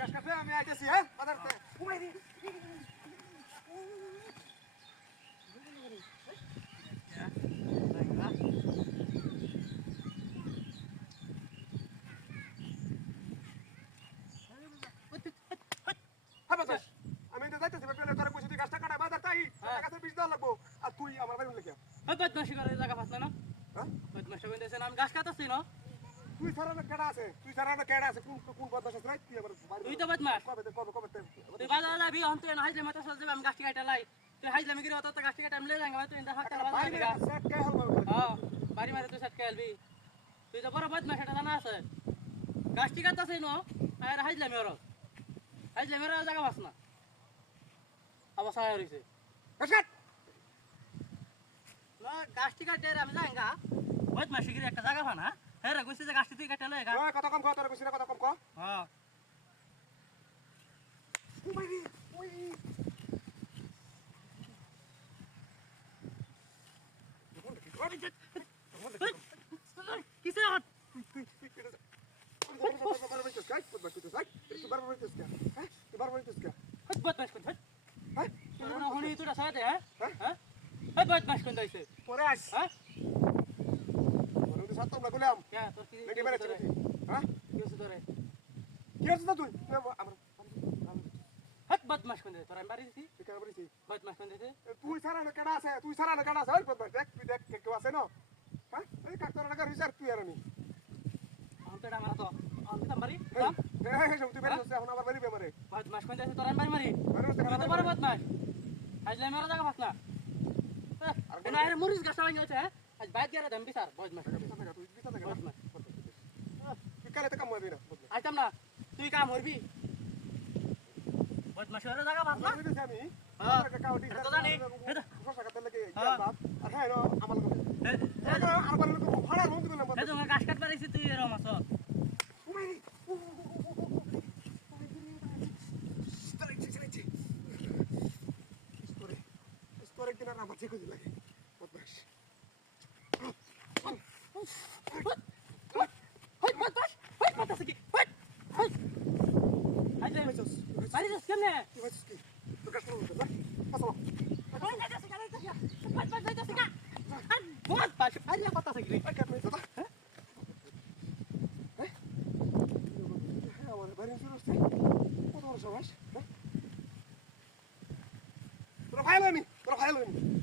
গাছ কাটবে আমি আইতেছি হ্যাঁ বাজারতে ঘুমাই দি আমি তো যাইতেছি বেটালে তোর কইছি তুই গাছটা কাটা বাজার তাই গাছের বীজ দেওয়া লাগবো আর তুই আমার বাড়ি লেখা বদমাশি করে জায়গা ফাসলা না হ্যাঁ বদমাশি কইতেছে আমি গাছ কাটতেছি না তুই সারানো কেডা আছে কোন কোন বদমাশ আছে তুই আমার বাড়ি তুই তো বদমাশ কবে তুই বাজার যাবি অন্ত না হাইলে মাথা চল যাবে আমি গাছটি কাটা লাই তুই হাইলে আমি গিয়ে অত গাছটি কাটা আমি লে যাঙ্গা তুই ইন্দা হাতটা বাজার বাইরে দিগা সেট কে হল হ্যাঁ বাড়ি মারে তুই সাথ খেলবি তুই তো বড় বদমাশ এটা জানা আছে গাছটি কাটতেছি না আর হাইলে আমি ওর হাইলে মেরা জায়গা ফাস না অবস্থা হইছে কাট না গাছটি কাটে আমি যাঙ্গা বদমাশি করে একটা জায়গা ফানা হ্যাঁ রে কইছে যে গাছটি তুই কাটলে গা ওই কথা কম কর তোর কইছি না কথা কম কর হ্যাঁ ওই কিসে হাত বদমাশ কোন হ্যাঁ হনি তুই সাথে হ্যাঁ হ্যাঁ এই বদমাশ কোন দাইছে পরে আস হ্যাঁ পরে সাত আমরা গেলাম কে তোর কি রেডি মেরে চলে হ্যাঁ কি হইছে তোরে কি আছে তুই আমার হাত বদমাশ কোন দাইছে তোর আমি বাড়ি দিছি তুই কেন বলিস বদমাশ কোন দাইছে তুই সারা না কেডা আছে ওই পদ দেখ তুই দেখ কেউ আছে না হ্যাঁ এই কাকতার লাগা রিসার্চ তুই আর আমি অন্ত ডাঙা তো অন্ত মারি তুই বেরিয়ে যাচ্ছে এখন আবার বেরিয়ে আমারে বদমাশ কোন দাইছে তোর আমি বাড়ি মারি বেরিয়ে তুই তো বড় বদমাশ আজলে মেরা জায়গা ফাস না না আরে মরিস গাছ ভাঙি আছে হ্যাঁ আজ বাইরে গিয়ে দাম বিচার বদমাশ তুই বিতা দেখা তুই কালে তো কাম হবি না আইতাম না তুই কাম করবি বদমাশ হয়ে জায়গা ফাস না আমি হ্যাঁ কাউডি তো জানি কাটতে লাগে আর হ্যাঁ আমার আমার লোক ভাড়া রোদ দিলাম এই তো গাছ কাট পারিস তুই এরকম আছ তোর একদিন আর আমার ঠিক হয়ে লাগে বদমাস তোরা ভাই লইনি